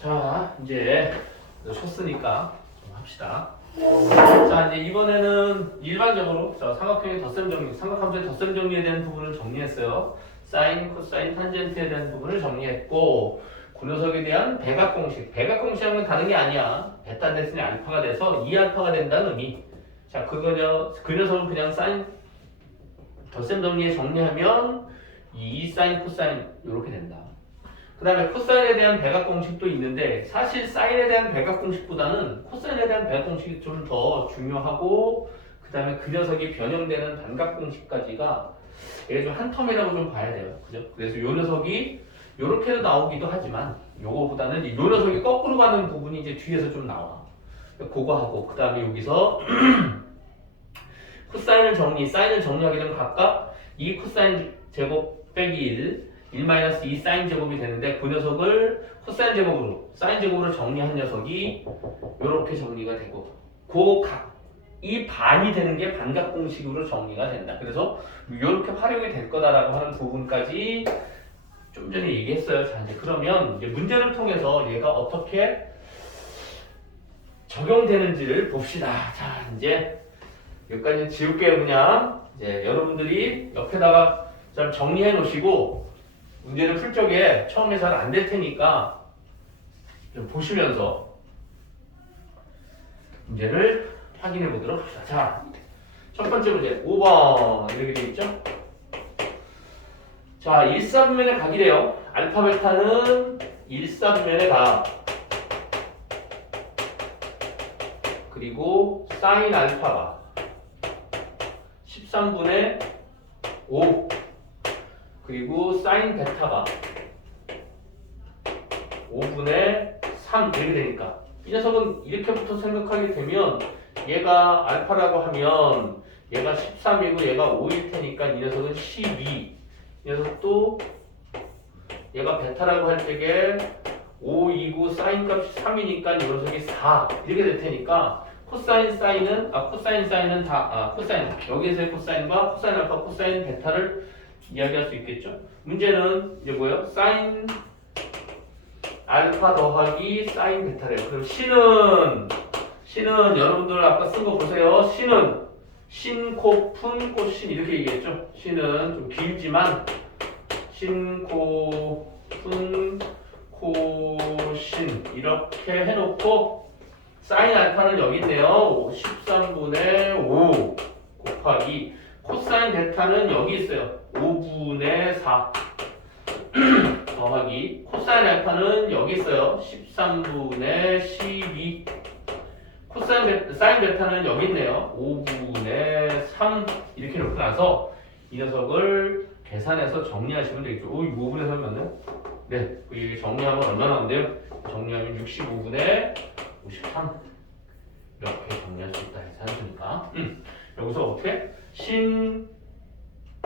자, 이제 쉬었으니까 좀 합시다. 자, 이제 이번에는 일반적으로 삼각형의 덧셈 정리, 삼각함수의 덧셈 정리에 대한 부분을 정리했어요. 사인, 코사인, 탄젠트에 대한 부분을 정리했고, 그 녀석에 대한 백악 공식. 백악 공식은 다른 게 아니야. 베타 대신에 알파가 돼서 2알파가 된다는 의미. 자, 그 녀석은 그냥 사인, 덧셈 정리에 정리하면 2 사인, 코사인 이렇게 된다. 그 다음에 코사인에 대한 백악 공식도 있는데 사실 사인에 대한 백악 공식보다는 코사인에 대한 백악 공식이 좀 더 중요하고 그 다음에 그 녀석이 변형되는 반각 공식까지가 이게 좀 한 텀이라고 좀 봐야 돼요. 그죠? 그래서 요 녀석이 요렇게도 나오기도 하지만 요거보다는 요 녀석이 거꾸로 가는 부분이 이제 뒤에서 좀 나와. 그거 하고 그 다음에 여기서 코사인을 정리, 사인을 정리하게 되면 각각 2 코사인 제곱 빼기 1 1-2 사인 제곱이 되는데 그 녀석을 코사인 제곱으로 사인 제곱으로 정리한 녀석이 이렇게 정리가 되고 이 반이 되는 게 반각 공식으로 정리가 된다. 그래서 이렇게 활용이 될 거다라고 하는 부분까지 좀 전에 얘기했어요. 자, 이제 그러면 이제 문제를 통해서 얘가 어떻게 적용되는지를 봅시다. 자, 이제 여기까지 지울게요. 그냥 이제 여러분들이 옆에다가 좀 정리해 놓으시고 문제를 풀 적에 처음에 잘 안 될 테니까 좀 보시면서 문제를 확인해 보도록 합시다. 자, 첫 번째 문제 5번 이렇게 되어 있죠? 자, 1사분면에 각이래요. 알파 베타는 1사분면에 각. 그리고 사인 알파가 13분의 5 그리고 사인 베타가 5분의 3 이렇게 되니까 이 녀석은 이렇게부터 생각하게 되면 얘가 알파라고 하면 얘가 13이고 얘가 5일 테니까 이 녀석은 12 이 녀석도 얘가 베타라고 할 적에 5, 2고 사인 값이 3이니까 이 녀석이 4 이렇게 될 테니까 코사인 사인은 코사인 여기에서의 코사인과 코사인 알파 코사인 베타를 이야기할 수 있겠죠. 문제는 이제 뭐예요? 사인 알파 더하기 사인 베타래요. 그럼 신은 여러분들 아까 쓴 거 보세요. 신은 신, 코, 푼, 코신 이렇게 얘기했죠. 신은 좀 길지만 신, 코, 푼, 코신 이렇게 해놓고 사인 알파는 여기 있네요. 13분의 5 곱하기 코사인 베타는 여기 있어요. 5분의 4 더하기 코사인 알파는 여기 있어요. 13분의 12 사인 베타는 여기 있네요. 5분의 3 이렇게 놓고 나서 이 녀석을 계산해서 정리하시면 되겠죠. 이거 5분의 3이 맞나요? 네, 이 정리하면 얼마 나온대요? 정리하면 65분의 53 이렇게 정리할 수 있다 해서 한수니까 여기서 어떻게?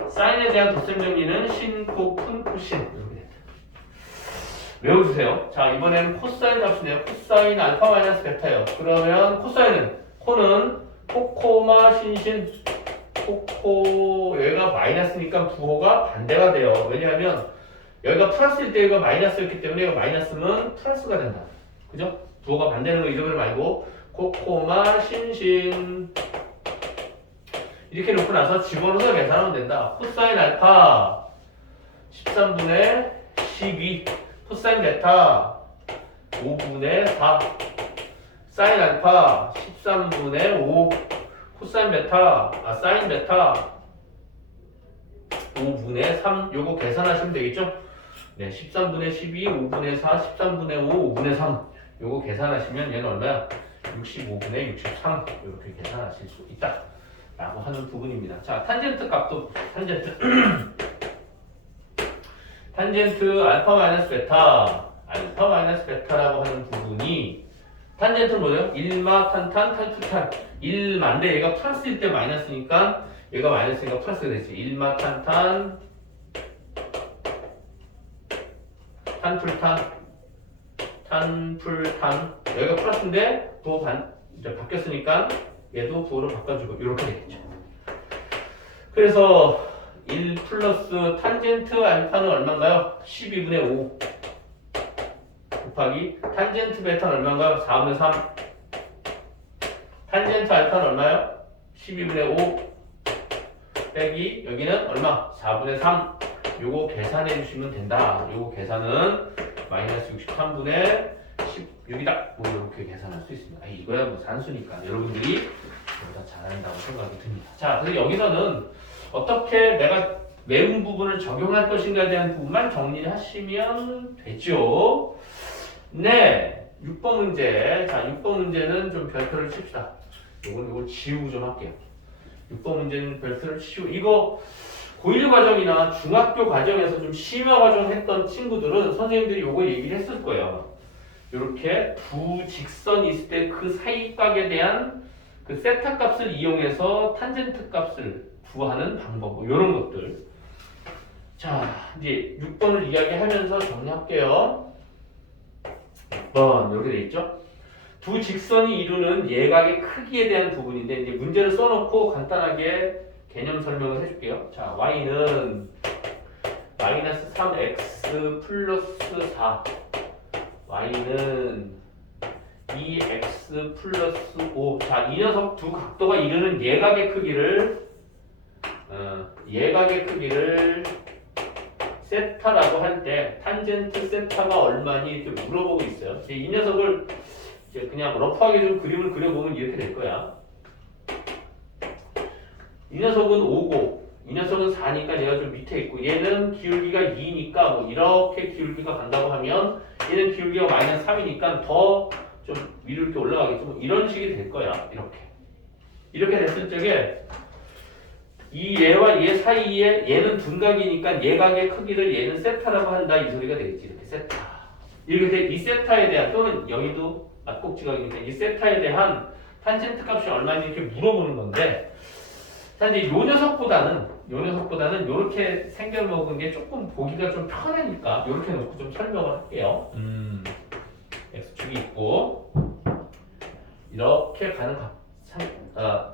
사인에 대한 덧셈 정리는 신, 코, 푼, 코신 이렇게 됐다. 외워주세요. 자, 이번에는 코사인 값이네요. 코사인 알파 마이너스 베타예요. 그러면 코는 코코마 신신 코코 여기가 마이너스니까 부호가 반대가 돼요. 왜냐하면 여기가 플러스일 때 여기가 마이너스였기 때문에 여기가 마이너스면 플러스가 된다. 그죠? 부호가 반대는 거 잊어버리지 말고 코코마 신신 이렇게 놓고 나서 집어넣어서 계산하면 된다. 코사인 알파 13분의 12 코사인 베타 5분의 4 사인 알파 13분의 5 코사인 베타 사인 베타 5분의 3 요거 계산하시면 되겠죠? 네, 13분의 12 5분의 4 13분의 5 5분의 3 요거 계산하시면 얘는 얼마야? 65분의 63 이렇게 계산하실 수 있다 라고 하는 부분입니다. 자, 탄젠트 값도 탄젠트 알파 마이너스 베타라고 하는 부분이 탄젠트는 뭐예요? 1마 탄탄 탄투탄 1마인데 얘가 플러스일 때 마이너스니까 얘가 마이너스니까 플러스가 되지. 1마 탄탄 탄풀탄 여기가 플러스인데 부호 이제 바뀌었으니까 얘도 부호로 바꿔주고 이렇게 되겠죠. 그래서 1 플러스 탄젠트 알파는 얼마인가요? 12분의 5 곱하기 탄젠트 베타는 얼마인가요? 4분의 3. 탄젠트 알파는 얼마요? 12분의 5 빼기 여기는 얼마? 4분의 3. 요거 계산해 주시면 된다. 요거 계산은 마이너스 63분의 16이다. 뭐 이렇게 계산할 수 있습니다. 이거야 뭐 산수니까 여러분들이 보다 잘한다고 생각이 듭니다. 자, 그래서 여기서는 어떻게 내가 외운 부분을 적용할 것인가에 대한 부분만 정리를 하시면 되죠. 네, 6번 문제. 자, 6번 문제는 좀 별표를 칩시다. 이걸 지우고 좀 할게요. 6번 문제는 별표를 치우고 이거 고1 과정이나 중학교 과정에서 좀 심화 과정 했던 친구들은 선생님들이 요거 얘기를 했을 거예요. 이렇게 두 직선이 있을 때 그 사이각에 대한 그 세타 값을 이용해서 탄젠트 값을 구하는 방법, 뭐 이런 것들. 자, 이제 6번을 이야기하면서 정리할게요. 6번 이렇게 돼 있죠? 두 직선이 이루는 예각의 크기에 대한 부분인데 이제 문제를 써놓고 간단하게 개념 설명을 해줄게요. 자, y는 마이너스 3x 플러스 4, y는 2x 플러스 5. 자, 이 녀석 두 각도가 이루는 예각의 크기를 세타라고 할 때 탄젠트 세타가 얼마니 이렇게 물어보고 있어요. 이 녀석을 이제 그냥 러프하게 좀 그림을 그려보면 이렇게 될 거야. 이 녀석은 5고 이 녀석은 4니까 얘가 좀 밑에 있고 얘는 기울기가 2니까 뭐 이렇게 기울기가 간다고 하면 얘는 기울기가 마이너스 3이니까 더 좀 위로 이렇게 올라가겠죠. 뭐 이런 식이 될 거야. 이렇게 됐을 적에 이 얘와 얘 사이에 얘는 둔각이니까 예각의 크기를 얘는 세타라고 한다 이 소리가 되겠지. 이렇게 세타. 이렇게 돼 이 세타에 대한 또는 여기도 맞곡지각이니까 이 세타에 대한 탄젠트 값이 얼마인지 이렇게 물어보는 건데 자 이제 요 녀석보다는 요렇게 생겨먹은 게 조금 보기가 좀 편하니까 요렇게 놓고 좀 설명을 할게요. x축이 있고 이렇게 가는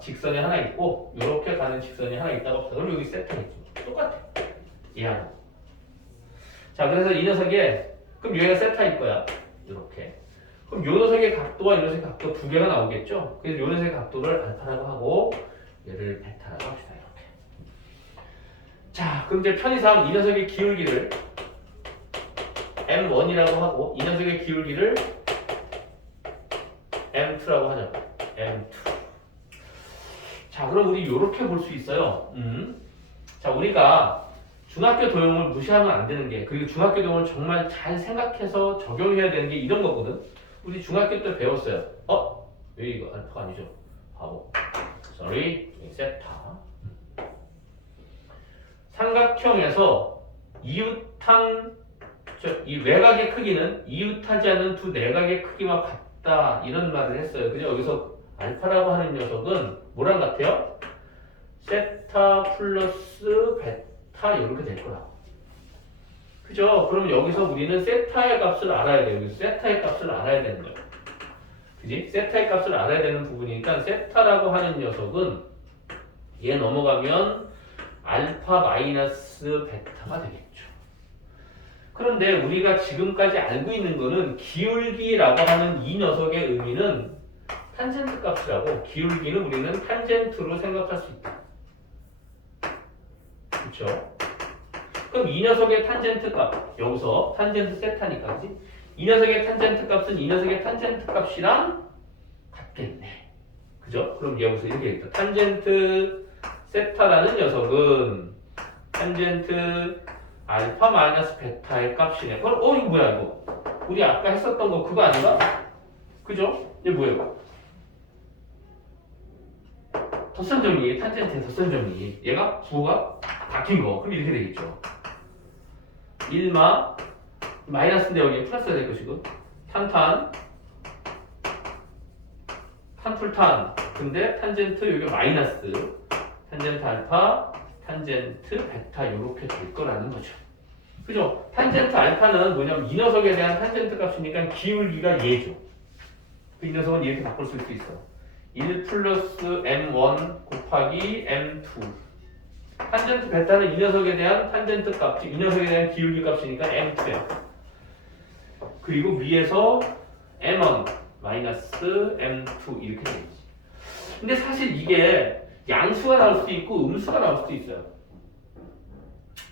직선이 하나 있고 이렇게 가는 직선이 하나 있다고 합시다. 그럼 여기 세타가 있죠. 똑같아. 얘하고. 자 그래서 이 녀석에 그럼 여기가 세타일 거야. 이렇게. 그럼 요 녀석의 각도와 이 녀석의 각도 두 개가 나오겠죠. 그래서 요 녀석의 각도를 알파라고 하고 얘를 베타라고 합시다. 이렇게. 자 그럼 이제 편의상 이 녀석의 기울기를 M1이라고 하고 이 녀석의 기울기를 M2라고 하자. M2. 자, 그럼 우리 이렇게 볼 수 있어요. 자, 우리가 중학교 도형을 무시하면 안 되는 게 그리고 중학교 도형을 정말 잘 생각해서 적용해야 되는 게 이런 거거든. 우리 중학교 때 배웠어요. 왜 이거 알파가 아니죠? 바보. Sorry. 세타. 삼각형에서 이 외곽의 크기는 이웃하지 않는 두 내각의 크기와 같다 이런 말을 했어요. 그죠? 여기서 알파라고 하는 녀석은 뭐랑 같아요? 세타 플러스 베타 이렇게 될 거야. 그죠? 그럼 여기서 우리는 세타의 값을 알아야 돼요. 여기서 세타의 값을 알아야 되는 거예요. 그지? 세타의 값을 알아야 되는 부분이니까 세타라고 하는 녀석은 얘 넘어가면 알파 마이너스 베타가 되겠죠. 그런데 우리가 지금까지 알고 있는 거는 기울기라고 하는 이 녀석의 의미는 탄젠트 값이라고 기울기는 우리는 탄젠트로 생각할 수 있다. 그렇죠? 그럼 이 녀석의 탄젠트 값 여기서 탄젠트 세타니까 그지? 이 녀석의 탄젠트 값은 이 녀석의 탄젠트 값이랑 같겠네. 그죠? 그럼 여기서 이렇게 되겠다. 탄젠트 세타라는 녀석은 탄젠트 알파 마이너스 베타의 값이네. 그럼 이거 뭐야 이거? 우리 아까 했었던 거 그거 아닌가? 그죠? 이게 뭐야 이거? 덧선 정리, 탄젠트의 덧선 정리. 얘가 부호가 바뀐 거. 그럼 이렇게 되겠죠. 1마 마이너스인데 여기 플러스가 될 것이고 탄풀탄 근데 탄젠트 여기 마이너스 탄젠트 알파 탄젠트 베타 이렇게 될 거라는 거죠. 그죠? 탄젠트 알파는 뭐냐면 이 녀석에 대한 탄젠트 값이니까 기울기가 얘죠. 이 녀석은 이렇게 바꿀 수 있어. 1 플러스 M1 곱하기 M2. 탄젠트 베타는 이 녀석에 대한 탄젠트 값, 이 녀석에 대한 기울기 값이니까 M2야. 그리고 위에서 m1 마이너스 m2 이렇게 되겠지. 근데 사실 이게 양수가 나올 수도 있고 음수가 나올 수도 있어요.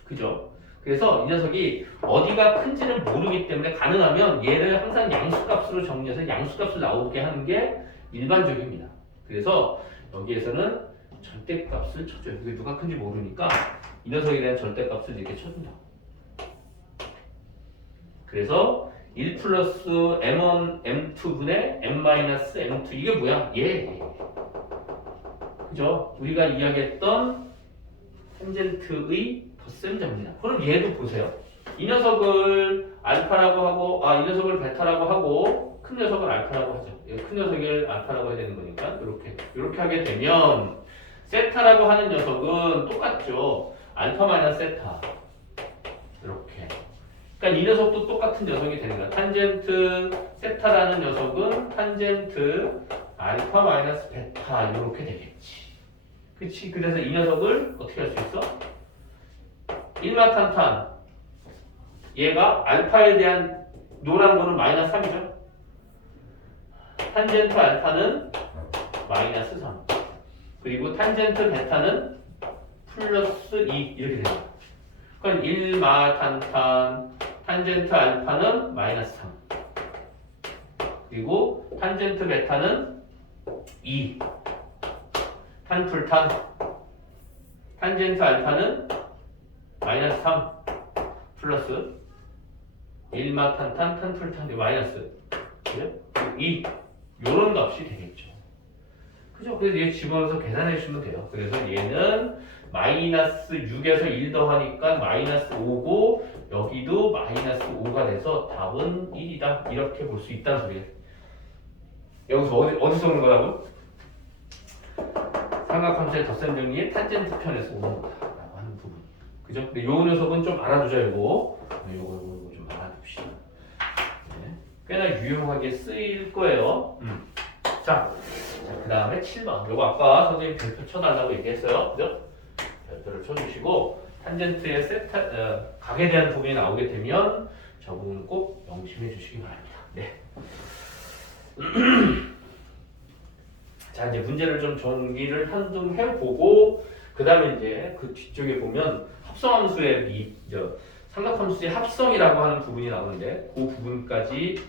그죠? 그래서 이 녀석이 어디가 큰지는 모르기 때문에 가능하면 얘를 항상 양수값으로 정리해서 양수값을 나오게 하는 게 일반적입니다. 그래서 여기에서는 절대값을 쳐줘요. 이게 누가 큰지 모르니까 이 녀석에 대한 절대값을 이렇게 쳐준다. 그래서 1 플러스 m1, m2분의 m-m2 이게 뭐야? 얘. 그죠? 우리가 이야기했던 탄젠트의 덧셈 정리다. 그럼 얘도 보세요. 이 녀석을 알파라고 하고, 이 녀석을 베타라고 하고, 큰 녀석을 알파라고 하죠. 큰 녀석을 알파라고 해야 되는 거니까 이렇게 하게 되면 세타라고 하는 녀석은 똑같죠. 알파 마이너스 세타. 이렇게. 그러니까 이 녀석도 똑같은 녀석이 되는 거야. 탄젠트 세타라는 녀석은 탄젠트 알파 마이너스 베타 이렇게 되겠지. 그치? 그래서 이 녀석을 어떻게 할 수 있어? 일마탄탄 얘가 알파에 대한 노란 거는 마이너스 3이죠. 탄젠트 알파는 마이너스 3 그리고 탄젠트 베타는 플러스 2 이렇게 됩니다. 그럼 1마탄탄 탄젠트 알파는 마이너스 3 그리고 탄젠트 베타는 2 탄풀탄 탄젠트 알파는 마이너스 3 플러스 1마탄탄 탄풀탄 마이너스 2 요런 값이 되겠죠. 그죠? 그래서 얘 집어넣어서 계산해 주시면 돼요. 그래서 얘는 마이너스 6에서 1 더하니까 마이너스 5고 여기도 마이너스 5가 돼서 답은 1이다. 이렇게 볼 수 있다는 소리예요. 여기서 어디서 오는 거라고? 삼각함수의 덧셈 정리의 탄젠트 편에서 오는 거다라고 하는 부분. 그죠? 근데 요 녀석은 좀 알아두자 요거. 요거 좀 알아둡시다. 네. 꽤나 유용하게 쓰일 거예요. 자, 그 다음에 7번. 요거 아까 선생님 별표 쳐달라고 얘기했어요. 그죠? 별표를 쳐주시고 탄젠트의 각에 대한 부분이 나오게 되면 저 부분 꼭 명심해 주시기 바랍니다. 네. 자, 이제 문제를 좀 정리를 한둥 해보고 그 다음에 이제 그 뒤쪽에 보면 합성함수의 삼각함수의 합성이라고 하는 부분이 나오는데 그 부분까지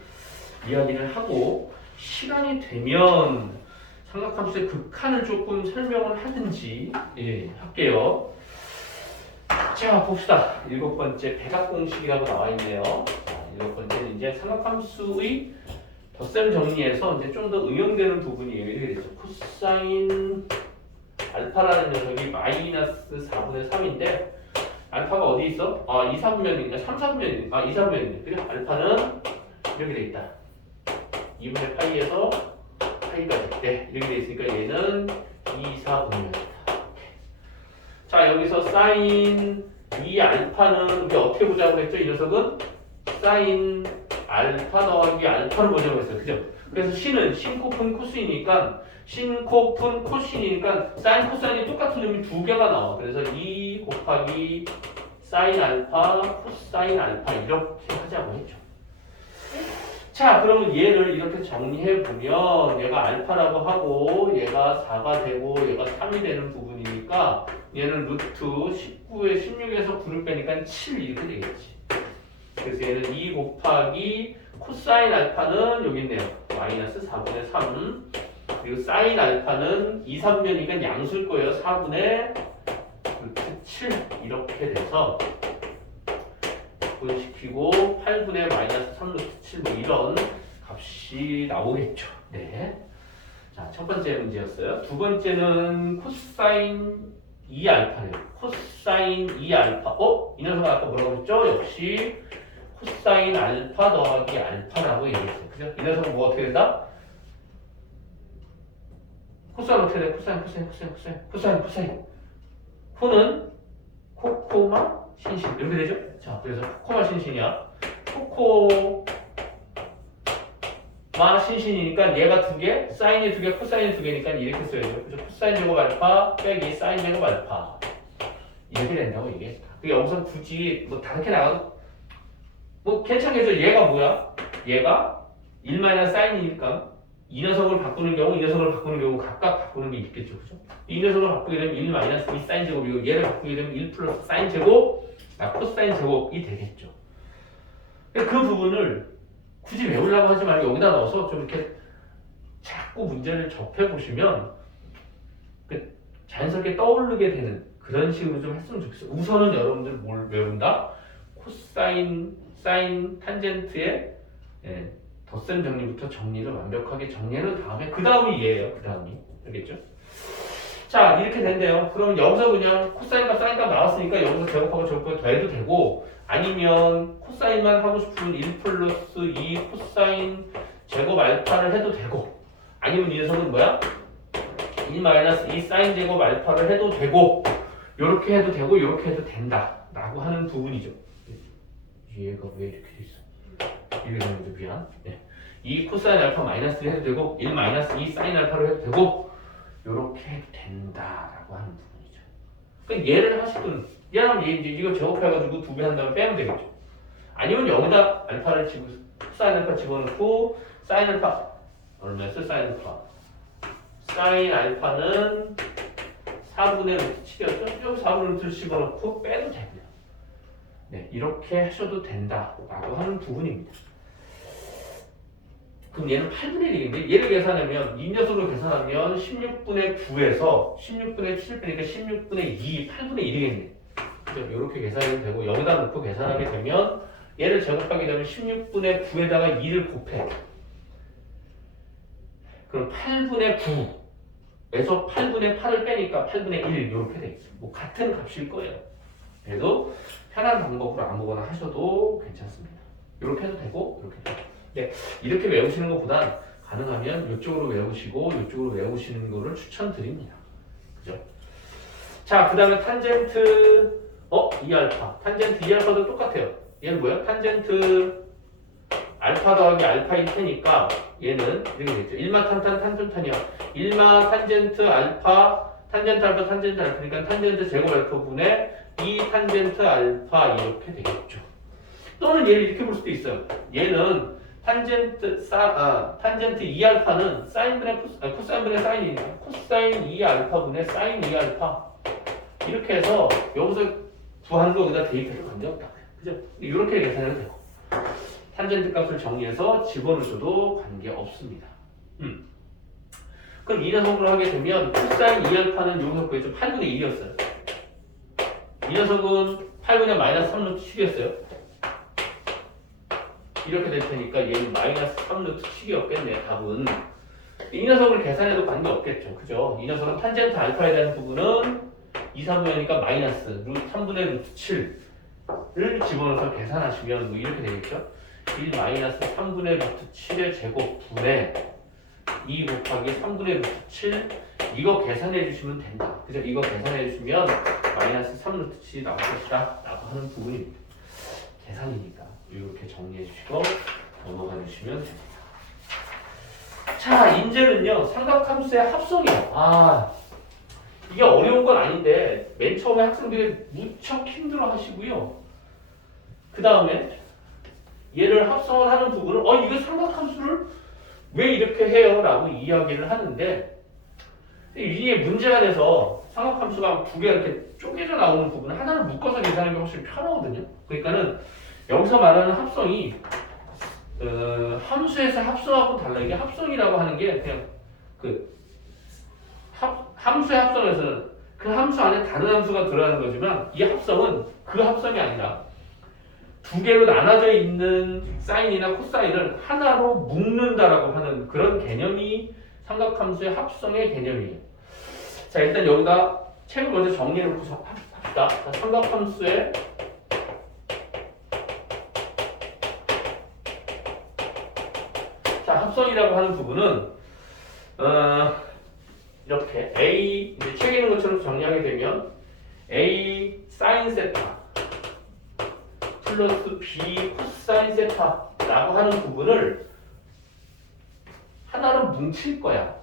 이야기를 하고 시간이 되면 삼각함수의 극한을 조금 설명을 하든지 할게요. 자, 봅시다. 7번째 백악공식이라고 나와 있네요. 자, 7번째는 이제 삼각함수의 덧셈 정리에서 이제 좀 더 응용되는 부분이 이렇게 되죠. 코사인 알파라는 녀석이 마이너스 4분의 3인데 알파가 어디 있어? 2, 4분면인가? 3, 4분면인가? 2, 4분면인데 그죠? 알파는 이렇게 돼 있다. 2분의 파이에서 파이까지 이렇게 돼 있으니까 얘는 2, 4분면이다. 자, 여기서 사인 2 알파는 이게 어떻게 보자고 했죠? 이 녀석은 사인 알파 더하기 알파를 보자고 했어요. 그죠? 그래서 신은 신코픈 코스이니까 신코픈 코신이니까 사인 코사인이 똑같은 놈이 두 개가 나와. 그래서 2 곱하기 사인 알파 코사인 알파 이렇게 하자고 했죠. 자, 그러면 얘를 이렇게 정리해 보면 얘가 알파라고 하고 얘가 4가 되고 얘가 3이 되는 부분이니까 얘는 루트 19에 16에서 9를 빼니까 7 이렇게 되겠지. 그래서 얘는 2 곱하기 코사인 알파는 여기 있네요. 마이너스 4분의 3 그리고 사인 알파는 2, 3면이니까 양수일 거예요. 4분의 루트 7 이렇게 돼서 분시키고 8분의 마이너스 3 루트 7 뭐 이런 값이 나오겠죠. 네. 자, 첫 번째 문제였어요. 두 번째는 코사인 2알파래요. 코사인 2알파. 이 녀석은 아까 뭐라고 했죠? 역시 코사인 알파 더하기 알파라고 얘기했어요. 그죠? 이 녀석은 뭐 어떻게 된다? 코사인 어떻게 돼? 코사인. 코는 코코마 신신. 이렇게 되죠? 자, 그래서 코코마 신신이야. 코코마 신신이니까 얘가 두 개, 사인이 두 개, 코사인이 두 개니까 이렇게 써야죠. 그죠? 코사인 제곱 알파 빼기 사인 제곱 알파. 이렇게 된다고 얘기했다. 그 여기서 굳이 뭐 다르게 나가도 뭐 괜찮겠죠? 얘가 뭐야? 얘가 1-사인이니까 이 녀석을 바꾸는 경우, 이 녀석을 바꾸는 경우 각각 바꾸는 게 있겠죠. 그죠? 이 녀석을 바꾸게 되면 1-2 사인 제곱이고 얘를 바꾸게 되면 1 플러스 사인 제곱, 코사인 제곱이 되겠죠. 그 부분을 굳이 외우려고 하지 말고 여기다 넣어서 좀 이렇게 자꾸 문제를 접해보시면 자연스럽게 떠오르게 되는 그런 식으로 좀 했으면 좋겠어요. 우선은 여러분들 뭘 외운다? 코사인, 사인, 탄젠트의 덧셈 정리부터 정리를 완벽하게 정리하는 다음에 그 다음이 얘예요. 그 다음이. 알겠죠? 자, 이렇게 된대요. 그럼 여기서 그냥 코사인과 사인값 나왔으니까 여기서 제곱하고 제곱하고 더해도 되고, 아니면 코사인만 하고 싶으면 1 플러스 2 코사인 제곱 알파를 해도 되고, 아니면 이 녀석은 뭐야? 1-2 사인 제곱 알파를 해도 되고, 요렇게 해도 되고 요렇게 해도 된다 라고 하는 부분이죠. 얘가 왜 이렇게 돼 있어? 이게 너무 미안. 네. 2 코사인 알파 마이너스를 해도 되고 1-2 사인 알파를 해도 되고 요렇게 해도 된다라고 하는 부분이죠. 그러니까 얘를 하시든 얘랑 얘 이제 이거 제곱해가지고 2배 한 다음에 빼면 되겠죠. 아니면 여기다 알파를 코사인 알파 집어넣고 사인 알파 얼마였어? 사인 알파 사인 알파는 4분의 루트 7이었죠? 여기 4분의 루트를 집어넣고 빼도 되고요. 네, 이렇게 하셔도 된다라고 하는 부분입니다. 그럼 얘는 8분의 1인데 얘를 계산하면 이 녀석으로 계산하면 16분의 9에서 16분의 7 빼니까 16분의 2, 8분의 1이겠네. 그죠? 이렇게 계산해도 되고 여기다 놓고 계산하게 되면 얘를 제곱하게 되면 16분의 9에다가 2를 곱해. 그럼 8분의 9에서 8분의 8을 빼니까 8분의 1 이렇게 되겠죠. 뭐 같은 값일 거예요. 그래도 편한 방법으로 아무거나 하셔도 괜찮습니다. 이렇게 해도 되고 이렇게 해도 되고. 네, 이렇게 외우시는 것보단 가능하면 이쪽으로 외우시고 이쪽으로 외우시는 거를 추천드립니다. 그죠? 자, 그 다음에 탄젠트 E알파. 탄젠트 E알파도 똑같아요. 얘는 뭐야? 탄젠트 알파 더하기 알파일 테니까 얘는 이렇게 되겠죠. 1마 탄탄 탄탄탄이야. 1마 탄젠트 알파 탄젠트 알파 탄젠트 알파니까 탄젠트 제곱 알파분의 2 탄젠트 알파 이렇게 되겠죠. 또는 얘를 이렇게 볼 수도 있어요. 얘는 탄젠트 2알파는 사인분의 코사인분의 사인이니까 코사인 2알파분의 사인 2알파 이렇게 해서 여기서 구하는 거 여기다 대입해서 관계없다. 그죠? 이렇게 계산해도 되고 탄젠트 값을 정리해서 집어넣으셔도 관계없습니다. 그럼 이 녀석으로 하게 되면 코사인 2알파는 여기서 구했죠. 8분의 1이었어요. 이 녀석은 8분의 마이너스 3루트 7이었어요. 이렇게 될 테니까 얘는 마이너스 3루트 7이었겠네. 답은 이 녀석을 계산해도 관계없겠죠. 그죠? 이 녀석은 탄젠트 알파에 대한 부분은 2, 3분의니까 마이너스 3분의 루트 7을 집어넣어서 계산하시면 뭐 이렇게 되겠죠. 1 마이너스 3분의 루트 7의 제곱분의 2 곱하기 3분의 루트 7 이거 계산해 주시면 된다. 그죠? 이거 계산해 주시면 마이너스 3 루트 7이 나올 것이다 라고 하는 부분입니다. 계산이니까 이렇게 정리해 주시고 넘어가 주시면 됩니다. 자, 인제는요 삼각함수의 합성이에요. 이게 어려운 건 아닌데 맨 처음에 학생들이 무척 힘들어 하시고요. 그 다음에 얘를 합성을 하는 부분을 이거 삼각함수를 왜 이렇게 해요? 라고 이야기를 하는데 이게 문제가 돼서 삼각함수가 두 개가 이렇게 쪼개져 나오는 부분을 하나를 묶어서 계산하는 게 훨씬 편하거든요. 그러니까는 여기서 말하는 합성이 함수에서 합성하고 달라. 이게 합성이라고 하는 게 그냥 함수의 합성에서는 그 함수 안에 다른 함수가 들어가는 거지만 이 합성은 그 합성이 아니라 두 개로 나눠져 있는 사인이나 코사인을 하나로 묶는다라고 하는 그런 개념이 삼각함수의 합성의 개념이에요. 자, 일단 여기다 책을 먼저 정리해놓고 합시다. 자, 삼각함수의 합성이라고 하는 부분은 이렇게 A 이제 책에 있는 것처럼 정리하게 되면 A 사인 세타 플러스 B 코사인 세타라고 하는 부분을 하나로 뭉칠 거야.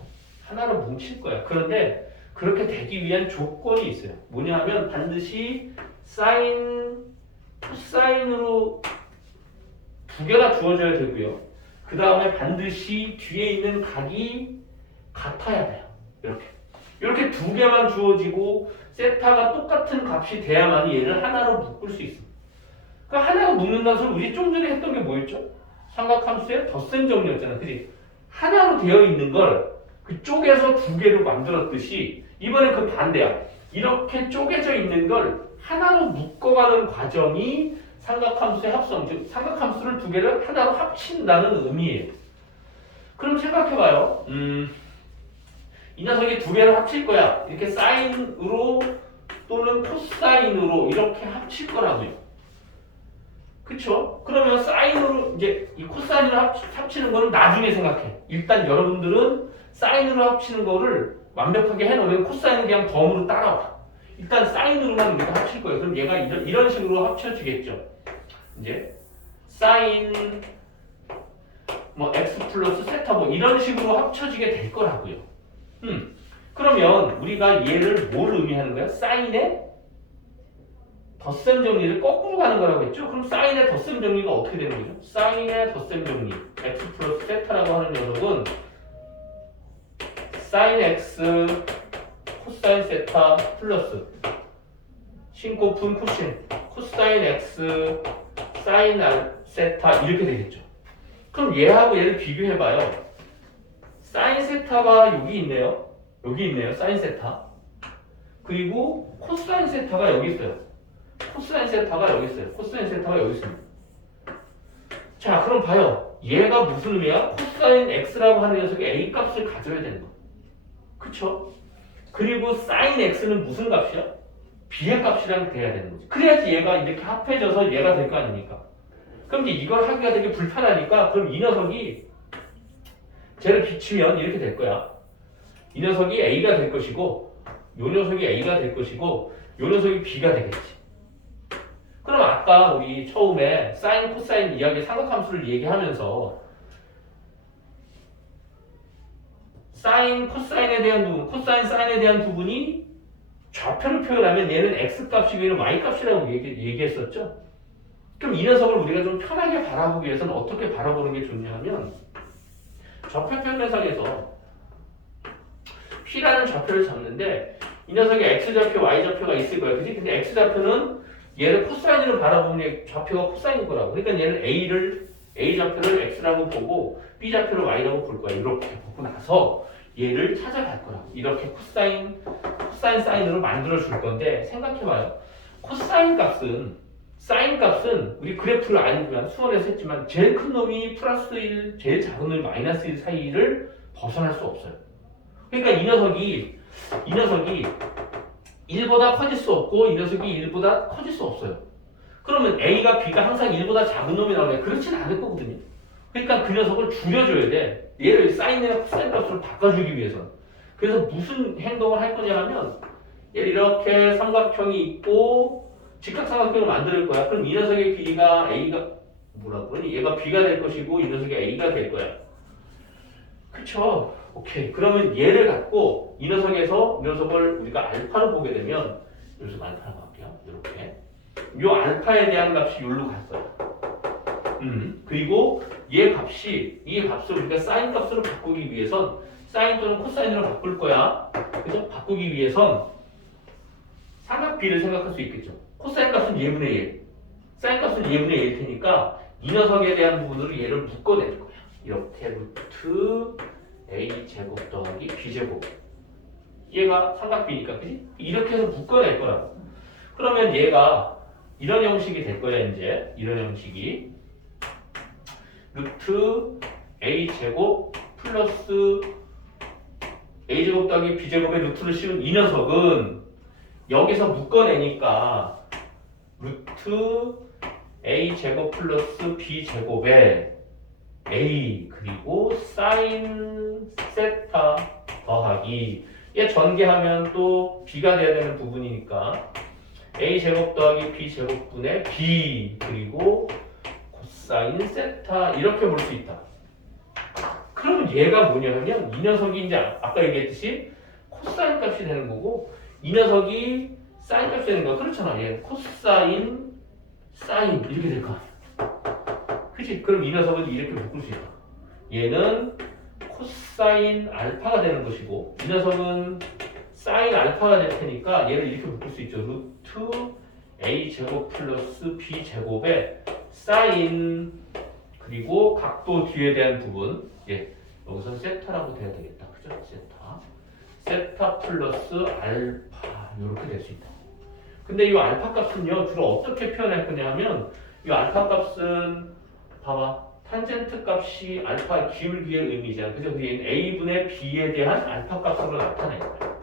그런데 그렇게 되기 위한 조건이 있어요. 뭐냐 하면 반드시 사인, 코사인으로 두 개가 주어져야 되고요. 그 다음에 반드시 뒤에 있는 각이 같아야 돼요. 이렇게 두 개만 주어지고 세타가 똑같은 값이 돼야만 얘를 하나로 묶을 수 있습니다. 그러니까 하나로 묶는다는 소리 우리 좀 전에 했던 게 뭐였죠? 삼각함수의 덧셈 정리였잖아. 그지? 하나로 되어 있는 걸 그쪽에서 두 개로 만들었듯이 이번엔 그 반대야. 이렇게 쪼개져 있는 걸 하나로 묶어가는 과정이 삼각함수의 합성, 즉 삼각함수를 두 개를 하나로 합친다는 의미예요. 그럼 생각해봐요. 이 녀석이 두 개를 합칠 거야. 이렇게 사인으로 또는 코사인으로 이렇게 합칠 거라고요. 그쵸? 그러면 사인으로 이제 이 코사인으로 합치는 거는 나중에 생각해. 일단 여러분들은 사인으로 합치는 거를 완벽하게 해놓으면 코사인은 그냥 덤으로 따라와. 일단 사인으로만 우리가 합칠 거예요. 그럼 얘가 이런 식으로 합쳐지겠죠. 이제 사인 뭐 x 플러스 세타 뭐 이런 식으로 합쳐지게 될 거라고요. 그러면 우리가 얘를 뭘 의미하는 거야? 사인의 덧셈 정리를 거꾸로 가는 거라고 했죠? 그럼 사인의 덧셈 정리가 어떻게 되는 거죠? 사인의 덧셈 정리 x 플러스 세타라고 하는 녀석은 사인 x 코사인 세타 플러스 신코푼 코신 코사인 x 사인 세타 이렇게 되겠죠. 그럼 얘하고 얘를 비교해봐요. 사인 세타가 여기 있네요. 여기 있네요. 사인 세타. 그리고 코사인 세타가 여기 있어요. 코사인 세타가 여기 있어요. 코사인 세타가 여기 있습니다. 자, 그럼 봐요. 얘가 무슨 의미야? 코사인 x라고 하는 녀석이 a 값을 가져야 되는 거. 그쵸? 그리고 사인 x는 무슨 값이야? b의 값이랑 돼야 되는 거지. 그래야지 얘가 이렇게 합해져서 얘가 될 거 아닙니까? 그럼 이제 이걸 하기가 되게 불편하니까 그럼 이 녀석이 쟤를 비추면 이렇게 될 거야. 이 녀석이 a가 될 것이고 요 녀석이 a가 될 것이고 요 녀석이 b가 되겠지. 그럼 아까 우리 처음에 사인 코사인 이야기 삼각함수를 얘기하면서 사인 코사인에 대한 부분, 코사인 사인에 대한 부분이 좌표를 표현하면 얘는 x값이고 얘는 y값이라고 얘기했었죠. 그럼 이 녀석을 우리가 좀 편하게 바라보기 위해서는 어떻게 바라보는 게 좋냐면 좌표 표면상에서 P라는 좌표를 잡는데 이 녀석에 X좌표, Y좌표가 있을 거야. 그치? 근데 X좌표는 얘를 코사인으로 바라보면 좌표가 코사인인 거라고. 그러니까 얘는 A좌표를 X라고 보고 B좌표를 Y라고 볼 거야. 이렇게 보고 나서 얘를 찾아갈 거라고. 이렇게 코사인, 사인으로 만들어 줄 건데 생각해봐요. 코사인 값은 사인 값은 우리 그래프를 아니면 수원에서 했지만 제일 큰 놈이 플러스 1, 제일 작은 놈이 마이너스 1 사이를 벗어날 수 없어요. 그러니까 이 녀석이 1보다 커질 수 없고 이 녀석이 1보다 커질 수 없어요. 그러면 A가 B가 항상 1보다 작은 놈이 나오면 그렇지는 않을 거거든요. 그러니까 그 녀석을 줄여줘야 돼. 얘를 사인이나 코사인 값으로 바꿔주기 위해서. 그래서 무슨 행동을 할 거냐 하면 얘를 이렇게 삼각형이 있고 직각삼각형을 만들 거야. 그럼 이 녀석의 B가 A가 뭐라 그러니? 얘가 B가 될 것이고 이 녀석이 A가 될 거야. 그쵸? 오케이. 그러면 얘를 갖고 이 녀석을 우리가 알파로 보게 되면 여기서 알파로 할게요. 이렇게. 요 알파에 대한 값이 여기로 갔어요. 그리고 이 값을 우리가 사인 값으로 바꾸기 위해선 사인 또는 코사인으로 바꿀 거야. 그죠? 바꾸기 위해선 삼각 B를 생각할 수 있겠죠. 코사인 값은 얘분의 1, 사인 값은 얘분의 1일 테니까 이 녀석에 대한 부분으로 얘를 묶어낼 거야. 이렇게 루트 a 제곱 더하기 b 제곱. 얘가 삼각 B니까, 그지? 이렇게 해서 묶어낼 거라고. 그러면 얘가 이런 형식이 될 거야. 이제 이런 형식이 루트 a 제곱 플러스 a 제곱 더하기 b 제곱의 루트를 씌운 이 녀석은 여기서 묶어내니까 루트 a 제곱 플러스 b 제곱에 a 그리고 사인 세타 더하기 얘 전개하면 또 b가 돼야 되는 부분이니까 a 제곱 더하기 b 제곱분의 b 그리고 코사인 세타 이렇게 볼 수 있다. 그러면 얘가 뭐냐면 이 녀석이 이제 아까 얘기했듯이 코사인 값이 되는 거고 이 녀석이 사인 값이 되는 거야. 그렇잖아. 얘 코사인 사인 이렇게 될 거 아니야. 그치? 그럼 이 녀석은 이렇게 묶을 수 있다. 얘는 코사인 알파가 되는 것이고 이 녀석은 사인 알파가 될 테니까 얘를 이렇게 묶을 수 있죠. 루트 a 제곱 플러스 b 제곱에 사인 그리고 각도 뒤에 대한 부분 여기서 세타라고 돼야 되겠다. 그죠? 세타 플러스 알파 이렇게 될 수 있다. 근데 이 알파 값은요 주로 어떻게 표현할 거냐 하면 이 알파 값은 봐봐 탄젠트 값이 알파 기울기의 의미잖아. 그죠? 그게 a분의 b에 대한 알파 값으로 나타낼 거야.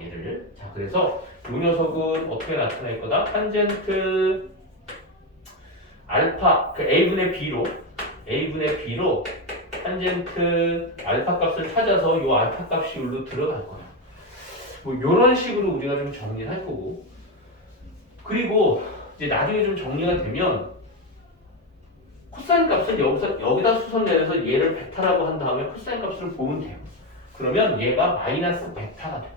얘를 자 그래서 이 녀석은 어떻게 나타낼 거다? 탄젠트 알파 그 a분의 b로 탄젠트 알파 값을 찾아서 이 알파 값이 여기로 들어갈 거야. 뭐 이런 식으로 우리가 좀 정리를 할 거고 그리고 이제 나중에 좀 정리가 되면 코사인 값을 여기다 수선 내려서 얘를 베타라고 한 다음에 코사인 값을 보면 돼요. 그러면 얘가 마이너스 베타가 돼요.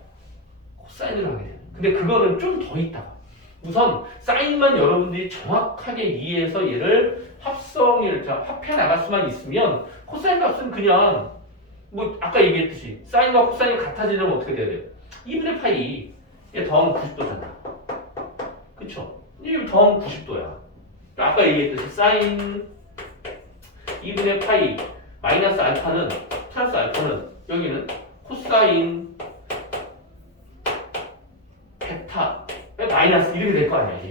코사인을 하게 돼요. 근데 그거는 좀 더 있다가 우선 사인만 여러분들이 정확하게 이해해서 얘를 합해 나갈 수만 있으면 코사인 값은 그냥 뭐 아까 얘기했듯이 사인과 코사인이 같아지려면 어떻게 돼야 돼요? 2분의 파이 얘 더하면 90도잖아. 그쵸? 이게 더하면 90도야. 아까 얘기했듯이 사인 2분의 파이 마이너스 알파는 플러스 알파는 여기는 코사인 베타 마이너스 이렇게 될 거 아니야.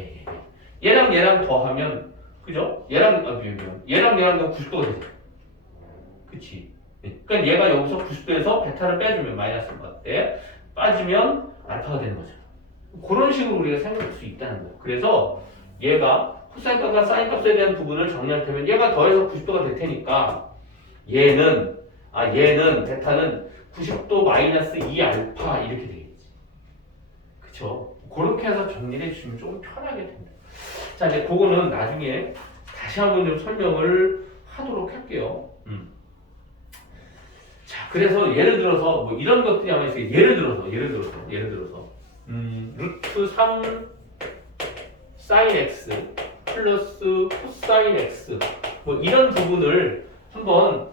얘랑 더하면 그죠? 얘랑 90도가 되지. 그치? 그러니까 얘가 여기서 90도에서 베타를 빼주면 마이너스가 돼. 빠지면 알파가 되는 거죠. 그런 식으로 우리가 생각할 수 있다는 거예요. 그래서 얘가 코사인 값과 사인 값에 대한 부분을 정리할 테면 얘가 더해서 90도가 될 테니까 얘는 베타는 90도 마이너스 2알파 이렇게 되겠지. 그쵸? 그렇게 해서 정리를 해주시면 조금 편하게 됩니다. 자, 이제 그거는 나중에 다시 한번 좀 설명을 하도록 할게요. 자, 그래서 예를 들어서 뭐 이런 것들이 아마 있어요. 예를 들어서 루트 3 사인 x 플러스 코사인 x 뭐 이런 부분을 한번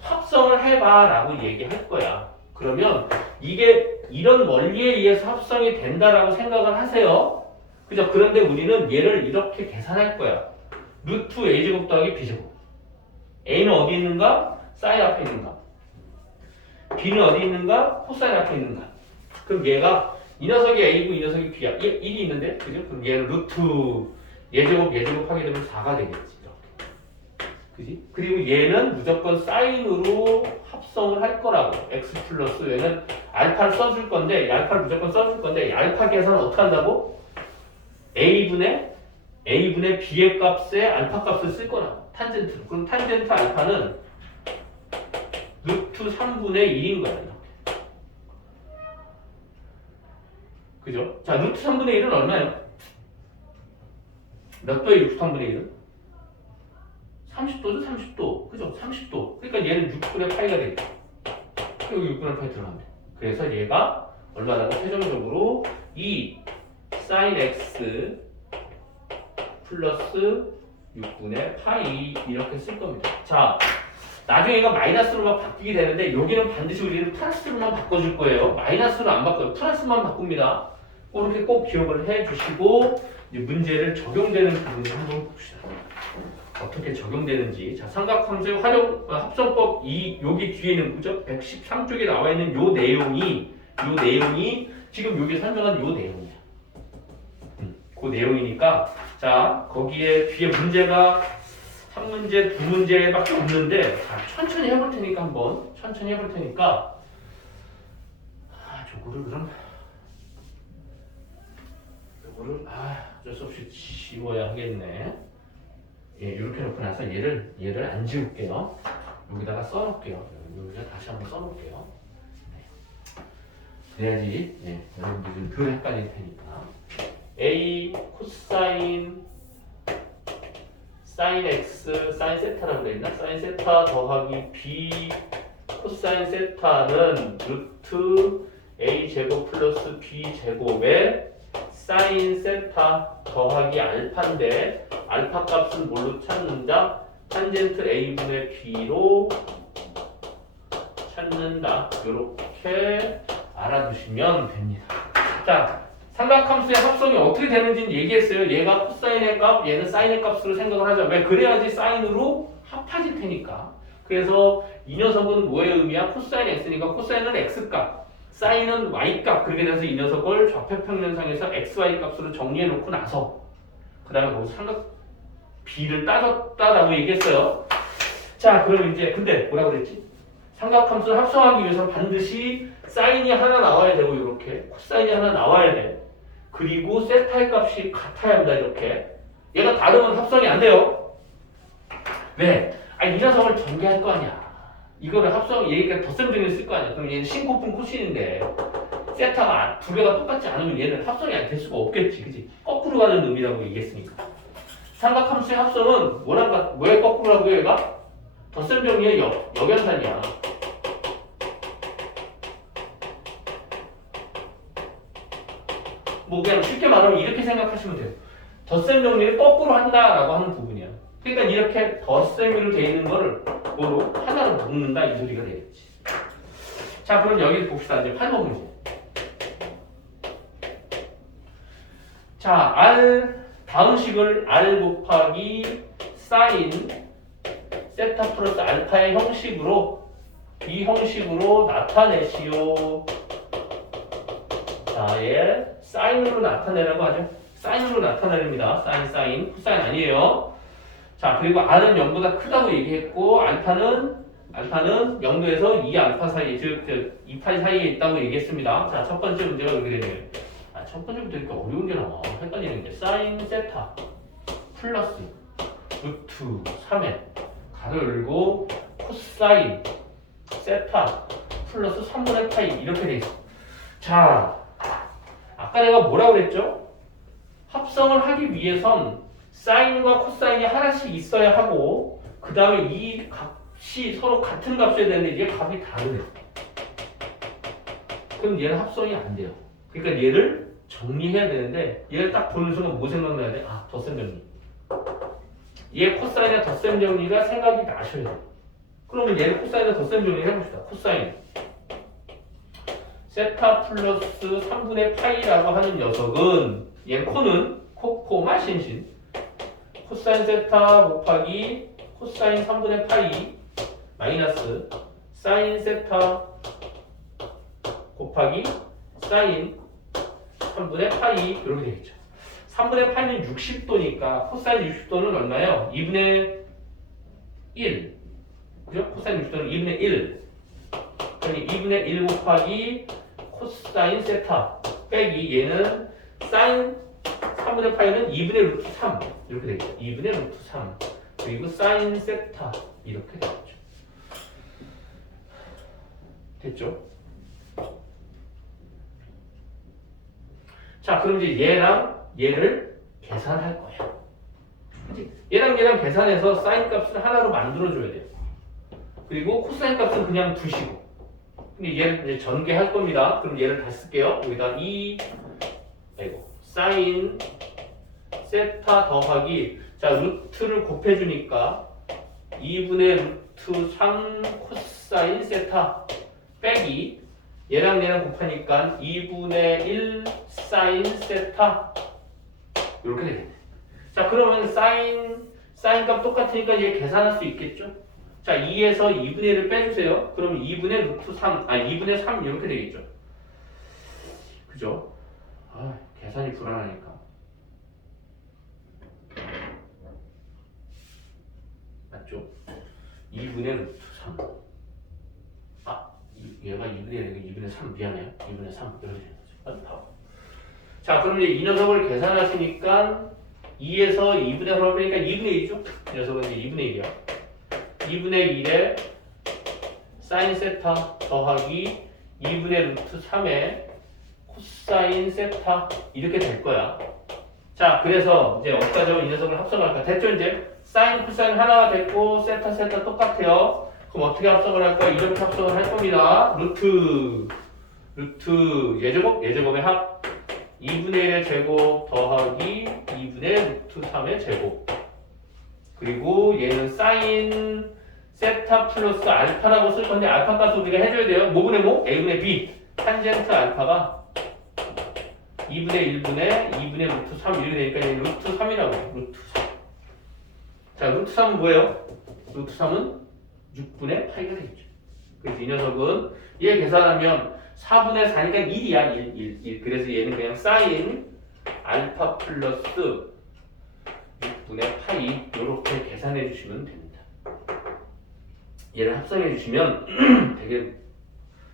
합성을 해봐라고 얘기할 거야. 그러면 이게 이런 원리에 의해서 합성이 된다라고 생각을 하세요. 그죠? 그런데 우리는 얘를 이렇게 계산할 거야. 루트 a제곱 더하기 b제곱. a는 어디 있는가? 사인 앞에 있는가? b는 어디 있는가? 코사인 앞에 있는가? 그럼 얘가 이 녀석이 a고 이 녀석이 b야. 1이 있는데? 그죠? 그럼 얘는 루트 예제곱 하게 되면 4가 되겠지. 이렇게. 그지? 그리고 얘는 무조건 사인으로 합성을 할 거라고. x 플러스 얘는 알파를 써줄 건데 이 알파를 무조건 써줄 건데 이 알파 계산은 어떻게 한다고? a분의 b의 값에 알파 값을 쓸 거라고. 탄젠트로. 그럼 탄젠트 알파는 루트 3분의 1인 거야. 이렇게. 그죠? 자, 루트 3분의 1은 얼마예요? 몇 도의 루트 3분의 1은? 30도죠, 30도. 그죠? 30도. 그러니까 얘는 6분의 파이가 되겠다. 그리고 6분의 파이 들어가면 돼. 그래서 얘가 얼마나 최종적으로 2 sin x 플러스 6분의 파이 이렇게 쓸 겁니다. 자, 나중에 얘가 마이너스로만 바뀌게 되는데 여기는 반드시 우리는 플러스로만 바꿔줄 거예요. 마이너스로 안 바꿔요. 플러스만 바꿉니다. 그렇게 꼭 기억을 해주시고 이제 문제를 적용되는 부분을 한번 봅시다. 어떻게 적용되는지. 자, 삼각함수의 합성법 여기 뒤에는 그죠? 113쪽에 나와 있는 요 내용이 지금 여기 설명한 요 내용이야. 그 내용이니까 자, 거기에 뒤에 문제가 한 문제, 두 문제밖에 없는데 자, 천천히 해볼 테니까 요거를 어쩔 수 없이 지워야 하겠네. 예, 이렇게 놓고 나서 얘를 안 지울게요. 여기다가 써놓을게요. 여기다 다시 한번 써놓을게요. 네. 그래야지 여러분들이 좀 덜 헷갈릴 테니까. A 코사인 사인 x 사인 세타라고 그랬나? 사인 세타 더하기 b 코사인 세타는 루트 a 제곱 플러스 b 제곱에 사인 세타 더하기 알파인데 알파 값은 뭘로 찾는다? 탄젠트 A분의 B로 찾는다. 이렇게 알아두시면 됩니다. 자, 삼각함수의 합성이 어떻게 되는지는 얘기했어요. 얘가 코사인의 값, 얘는 사인의 값으로 생각을 하자. 왜? 그래야지 사인으로 합하질 테니까. 그래서 이 녀석은 뭐의 의미야? 코사인 x니까 코사인은 x값, 사인은 y값. 그렇게 돼서 이 녀석을 좌표평면상에서 xy 값으로 정리해 놓고 나서 그 다음에 거기서 삼각 b를 따졌다라고 얘기했어요. 자, 그럼 이제 근데 뭐라고 그랬지? 삼각함수를 합성하기 위해서 반드시 사인이 하나 나와야 되고 이렇게 코사인이 하나 나와야 돼. 그리고 세타의 값이 같아야 합니다. 이렇게. 얘가 다르면 합성이 안 돼요. 왜? 이 녀석을 전개할 거 아니야. 이거를 합성 얘가 덧셈증을 쓸 거 아니야. 그럼 얘는 신코픈 코신인데 세타가 두 개가 똑같지 않으면 얘는 합성이 안 될 수가 없겠지. 그치? 거꾸로 가는 의미라고 얘기했으니까. 삼각함수의 합성은 뭐에 거꾸로 하고요, 얘가? 덧셈 정리의 역연산이야. 뭐 그냥 쉽게 말하면 이렇게 생각하시면 돼요. 덧셈 정리를 거꾸로 한다라고 하는 부분이야. 그러니까 이렇게 덧셈으로 되어 있는 거를 뭐로 하나로 묶는다 이 소리가 되겠지. 자, 그럼 여기 봅시다. 이제 8번 문제. 자, 다음 식을 R 곱하기 사인 세타 플러스 알파의 형식으로 이 형식으로 나타내시오. 자, 얘 사인으로 나타내라고 하죠. 사인으로 나타내립니다. 사인, 코사인 아니에요. 자, 그리고 R은 0보다 크다고 얘기했고 알파는 0도에서 2알파 사이, 즉 2파이 사이에 있다고 얘기했습니다. 자, 첫 번째 문제가 이렇게 되네요. 첫 번째부터 이렇게 어려운 게 나와. 헷갈리는 게 사인 세타 플러스 루트 3에 가로 열고 코사인 세타 플러스 3분의 파이 이렇게 돼 있어. 자, 아까 내가 뭐라고 그랬죠? 합성을 하기 위해선 사인과 코사인이 하나씩 있어야 하고 그 다음에 이 값이 서로 같은 값이어야 되는데 이게 값이 다르네. 그럼 얘는 합성이 안 돼요. 그러니까 얘를 정리해야 되는데 얘를 딱 보는 순간 뭐 생각나야 돼? 덧셈 정리. 얘 코사인의 덧셈 정리가 생각이 나셔야 돼요. 그러면 얘를 코사인의 덧셈 정리 해봅시다. 코사인 세타 플러스 3분의 파이라고 하는 녀석은 얘 코는 코마 신신 코사인 세타 곱하기 코사인 3분의 파이 마이너스 사인 세타 곱하기 사인 3분의 파이 이렇게 되겠죠. 3분의 파이는 60도니까 코사인 60도는 얼마예요? 2분의 1 그죠? 코사인 60도는 2분의 1 그러니 2분의 1 곱하기 코사인 세타 빼기 얘는 사인 3분의 파이는 2분의 루트 3 이렇게 되겠죠. 2분의 루트 3 그리고 사인 세타 이렇게 되겠죠. 됐죠? 자, 그럼 이제 얘랑 얘를 계산할 거야. 그치? 얘랑 계산해서 사인 값을 하나로 만들어줘야 돼요. 그리고 코사인 값은 그냥 두시고. 근데 얘를 이제 전개할 겁니다. 그럼 얘를 다 쓸게요. 여기다 사인 세타 더하기 자 루트를 곱해주니까 2분의 루트 3 코사인 세타 빼기 얘랑 곱하니까 2분의 1 사인 세타 이렇게 되겠네. 자, 그러면 사인 값 똑같으니까 얘 계산할 수 있겠죠? 자, 2에서 2분의 1을 빼주세요. 그럼 2분의 루트 3, 2분의 3 이렇게 되겠죠? 그죠? 계산이 불안하니까. 맞죠? 2분의 루트 3. 얘가 2분의 1이고 2분의 3 미안해요. 2분의 3 이렇게 되는 거죠. 바로. 자, 그럼 이제 이 녀석을 계산하시니까 2에서 2분의 3을 빼니까 2분의 1이죠? 이 녀석은 이제 2분의 1이야. 2분의 1에 사인 세타 더하기 2분의 루트 3에 코사인 세타 이렇게 될 거야. 자, 그래서 이제 어디까지 이 녀석을 합성할까? 됐죠? 이제 사인 코사인 하나가 됐고 세타 똑같아요. 그럼 어떻게 합성을 할 거야? 이렇게 합성을 할 겁니다. 루트 예제곱의 합 2분의 1의 제곱 더하기 2분의 루트 3의 제곱 그리고 얘는 사인 세타 플러스 알파라고 쓸 건데 알파 값을 우리가 해줘야 돼요. 뭐분의 뭐? a분의 b. 탄젠트 알파가 2분의 1분의 2분의 루트 3 이렇게 되니까 얘는 루트 3이라고. 루트 3. 자, 루트 3은 뭐예요? 루트 3은 6분의 파이가 되겠죠. 그래서 이 녀석은 얘 계산하면 4분의 4니까 1이야. 1. 그래서 얘는 그냥 사인 알파 플러스 6분의 파이 이렇게 계산해 주시면 됩니다. 얘를 합성해 주시면 되게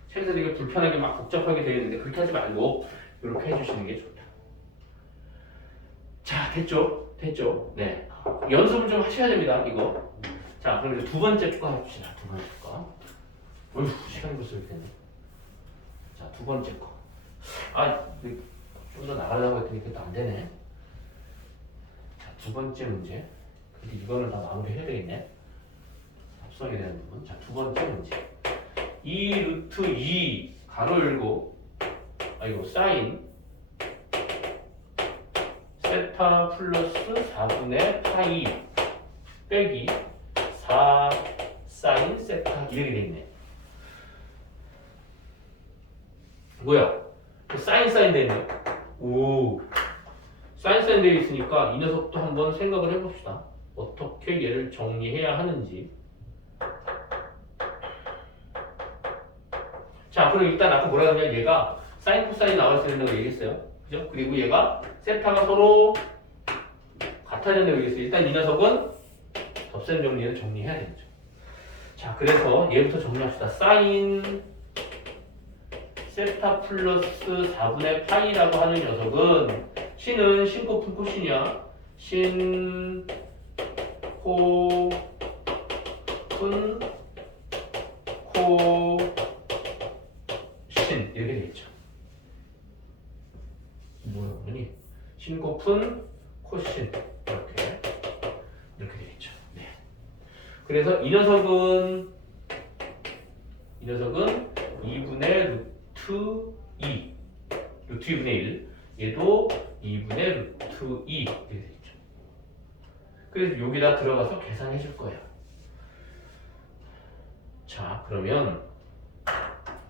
책에서 되게 불편하게 막 복잡하게 되겠는데 그렇게 하지 말고 이렇게 해주시는 게 좋다. 자, 됐죠? 됐죠? 네. 연습을 좀 하셔야 됩니다. 이거. 자, 그럼 이제 두 번째 거 해봅시다. 두 번째 거. 어휴, 시간이 벌써 이렇게 됐네. 자, 두 번째 거. 아, 좀 더 나가려고 했더니 그것도 안 되네. 자, 두 번째 문제. 근데 이거는 다 마무리 해야 되겠네. 합성이 되는 부분. 자, 두 번째 문제. 2 루트 2 가로 열고 이거 사인 세타 플러스 4분의 파이 빼기 4 사인 세타 이렇게 돼 있네. 뭐야? 사인 돼 있네. 오, 사인 돼 있으니까 이 녀석도 한번 생각을 해봅시다. 어떻게 얘를 정리해야 하는지. 자, 그럼 일단 아까 뭐라 그러냐면 얘가 사인 코사인 나올 수 있다고 얘기했어요. 그죠? 그리고 얘가 세타가 서로 같아야 된다고 얘기했어요. 일단 이 녀석은 덧셈 정리를 정리해야 되겠죠. 자, 그래서 얘부터 정리합시다. 사인 세타 플러스 4분의 파이라고 하는 녀석은 신은 신코푼 코신이야. 신 코푼 코 신 이렇게 되겠죠. 뭐야, 뭐니? 신코푼 코신 이렇게 되겠죠. 네. 그래서 이 녀석은 2분의 루트 2, 루트 2분의 1. 얘도 2분의 루트 2 이렇게 되겠죠. 그래서 여기다 들어가서 계산해 줄 거예요. 자, 그러면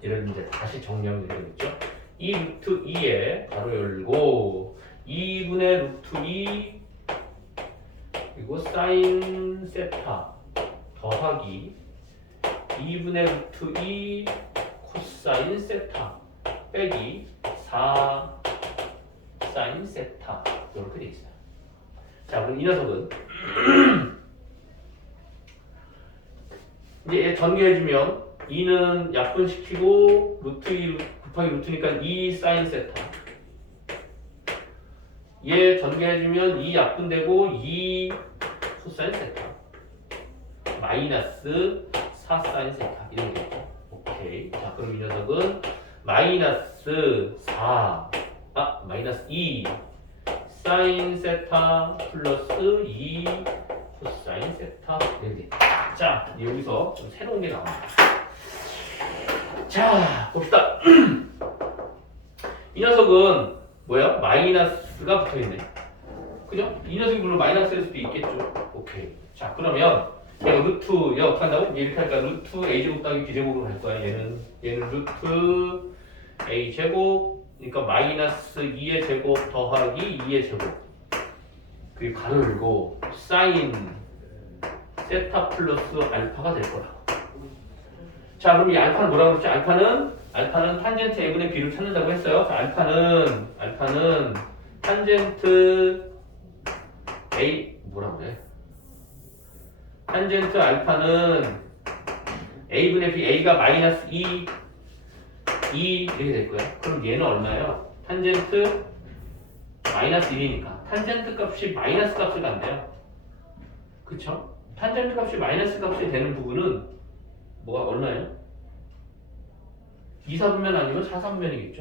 얘를 이제 다시 정리하면 되겠죠. 2 루트 2에 가로 열고 2분의 루트 2 그리고 사인 세타 더하기 2분의 루트 2 코사인 세타 빼기 4 사인 세타 이렇게 돼 있어요. 자, 그럼 이 녀석은 이제 얘 전개해주면 2는 약분시키고 루트 2 곱하기 루트니까 2 사인 세타. 얘 전개해주면 2 약분되고 2 코사인 세타. 마이너스 4 사인 세타. 이런 게 있죠. 오케이. 자, 그럼 이 녀석은 마이너스 4, 마이너스 2 사인 세타 플러스 2 코사인 세타. 이렇게 돼. 자, 여기서 좀 새로운 게 나옵니다. 자, 봅시다. 이 녀석은 뭐야? 마이너스가 붙어있네. 그죠? 이 녀석이 물론 마이너스일 수도 있겠죠. 오케이. 자, 그러면 얘가 루트, 얘가 어떻게 한다고? 이렇게 할까? 루트 a제곱 더하기 b제곱으로 할 거야. 얘는 루트 a제곱, 그러니까 마이너스 2의 제곱 더하기 2의 제곱. 그리고 가로 열고 사인 세타 플러스 알파가 될 거라고. 자, 그럼 이 알파는 뭐라고 그랬지? 알파는 탄젠트 a분의 b를 찾는다고 했어요. 자, 알파는 탄젠트 a 뭐라고 그래? 탄젠트 알파는 a분의 b, a가 마이너스 2 이렇게 될 거야. 그럼 얘는 얼마예요? 탄젠트 마이너스 1이니까 탄젠트 값이 마이너스 값을 간대요. 그쵸? 탄젠트 값이 마이너스 값이 되는 부분은 뭐가 얼마예요? 2, 4분면 아니면 4, 4분면이겠죠?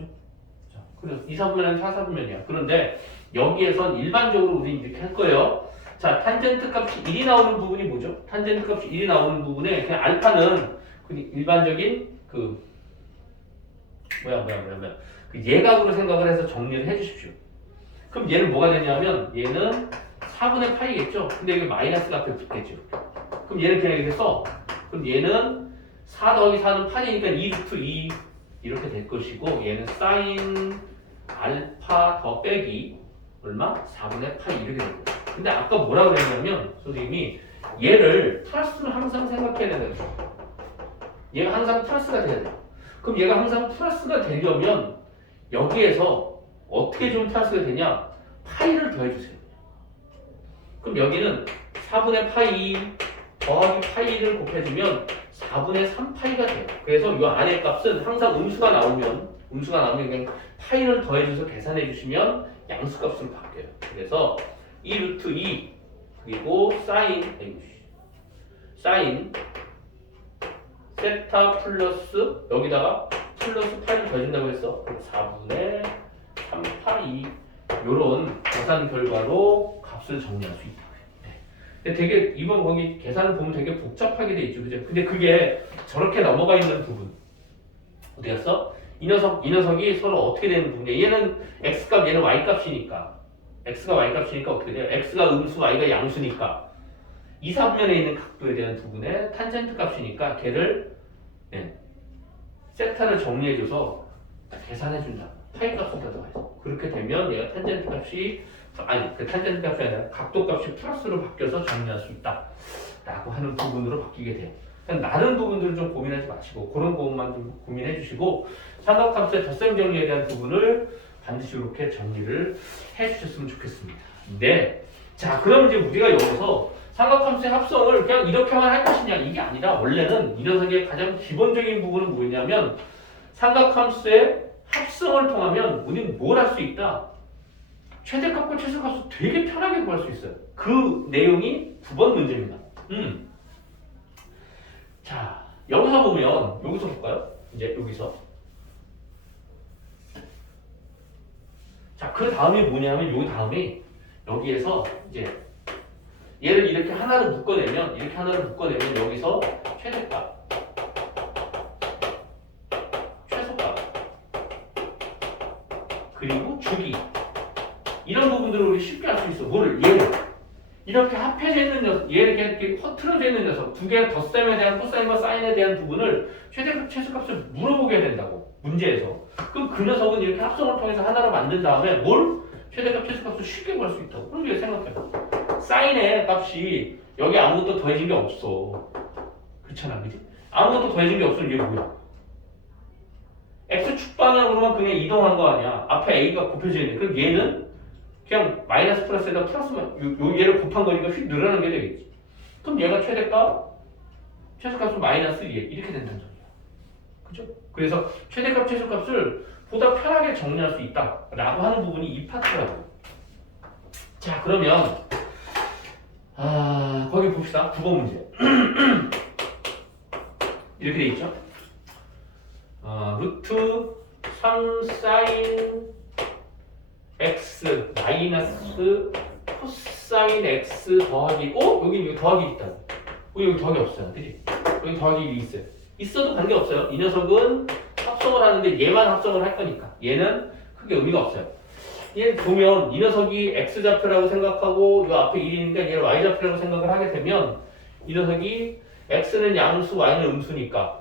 자, 그래서 2, 4분면 아니면 4, 4분면이야. 그런데 여기에선 일반적으로 우리 이렇게 할 거예요. 자, 탄젠트 값이 1이 나오는 부분이 뭐죠? 탄젠트 값이 1이 나오는 부분에 그냥 알파는 일반적인 그 예각으로 생각을 해서 정리를 해 주십시오. 그럼 얘는 뭐가 되냐면 얘는 4분의 파이겠죠? 근데 이게 마이너스가 앞에 붙겠죠. 그럼 얘는 그냥 이렇게 써. 그럼 얘는 4 더하기 4는 8이니까 2 루트 2 이렇게 될 것이고 얘는 사인 알파 더 빼기 얼마? 4분의 파이 이렇게 될 거예요. 근데 아까 뭐라고 그랬냐면 선생님이 얘를 플러스로 항상 생각해야 되는 거예요. 얘가 항상 플러스가 돼야 돼요. 그럼 얘가 항상 플러스가 되려면 여기에서 어떻게 좀 플러스가 되냐? 파이를 더해주세요. 그럼 여기는 4분의 파이 더하기 파이를 곱해주면 4분의 3파이가 돼요. 그래서 이 안의 값은 항상 음수가 나오면 그냥 파이를 더해줘서 계산해 주시면 양수값으로 바뀌어요. 그래서 2 루트 2 그리고 사인 세타 플러스 여기다가 플러스 파이를 더해준다고 했어. 4분의 3파이 요런 계산 결과로 값을 정리할 수 있다. 근데 되게 이번 거기 계산을 보면 되게 복잡하게 돼 있죠, 그죠? 근데 그게 저렇게 넘어가 있는 부분 어디 갔어? 이 녀석이 서로 어떻게 되는 부분이야? 얘는 x 값, 얘는 y 값이니까 x가 y 값이니까 어떻게 돼요? x가 음수, y가 양수니까 이 사분면에 있는 각도에 대한 부분의 탄젠트 값이니까 걔를 세타를 정리해줘서 계산해 준다. 파이 값을 가져가서 그렇게 되면 얘가 탄젠트 값이 그 탄젠트 값이 아니라 각도 값이 플러스로 바뀌어서 정리할 수 있다 라고 하는 부분으로 바뀌게 돼요. 다른 부분들은 좀 고민하지 마시고 그런 부분만 좀 고민해 주시고 삼각함수의 덧셈 정리에 대한 부분을 반드시 이렇게 정리를 해 주셨으면 좋겠습니다. 네. 자, 그럼 이제 우리가 여기서 삼각함수의 합성을 그냥 이렇게만 할 것이냐 이게 아니라 원래는 이 녀석의 가장 기본적인 부분은 뭐냐면 삼각함수의 합성을 통하면 우리는 뭘 할 수 있다? 최대값과 최소값을 되게 편하게 구할 수 있어요. 그 내용이 9번 문제입니다. 자, 여기서 보면 여기서 볼까요? 이제 여기서 자, 그 다음이 뭐냐면 여기 다음에 여기에서 이제 얘를 이렇게 하나를 묶어내면 여기서 최대값 최소값 그리고 주기 이런 부분들을 우리 쉽게 할 수 있어. 뭐를? 얘를 이렇게 합해져 있는 녀석, 얘를 이렇게 허트러져 있는 녀석 두 개의 덧셈에 대한 코사인과 사인에 대한 부분을 최대값, 최소값을 물어보게 된다고 문제에서. 그럼 그 녀석은 이렇게 합성을 통해서 하나로 만든 다음에 뭘? 최대값, 최소값을 쉽게 구할 수 있다고. 그럼 이거 생각해봐. 사인의 값이 여기 아무것도 더해진 게 없어. 그렇잖아, 그지? 아무것도 더해진 게 없으면 이게 뭐야? x축 방향으로만 그냥 이동한 거 아니야. 앞에 a가 곱해져 있네. 그럼 얘는 그냥 마이너스 플러스에다 플러스만 요 얘를 곱한 거니까 휙 늘어나는 게 되겠지. 그럼 얘가 최대값, 최소값은 마이너스 2 이렇게 된다는 소리야. 그죠? 그래서 최대값, 최소값을 보다 편하게 정리할 수 있다라고 하는 부분이 이 파트라고. 자, 그러면 거기 봅시다. 9번 문제. 이렇게 돼 있죠? 루트 3 사인 x 마이너스 코사인 x 더하기 여기 더하기 있다고. 여기 더하기 없어요. 그지? 여기 더하기 있어요. 있어도 관계없어요. 이 녀석은 합성을 하는데 얘만 합성을 할 거니까 얘는 크게 의미가 없어요. 얘 보면 이 녀석이 x좌표라고 생각하고 이 앞에 1이니까 얘를 y좌표라고 생각을 하게 되면 이 녀석이 x는 양수 y는 음수니까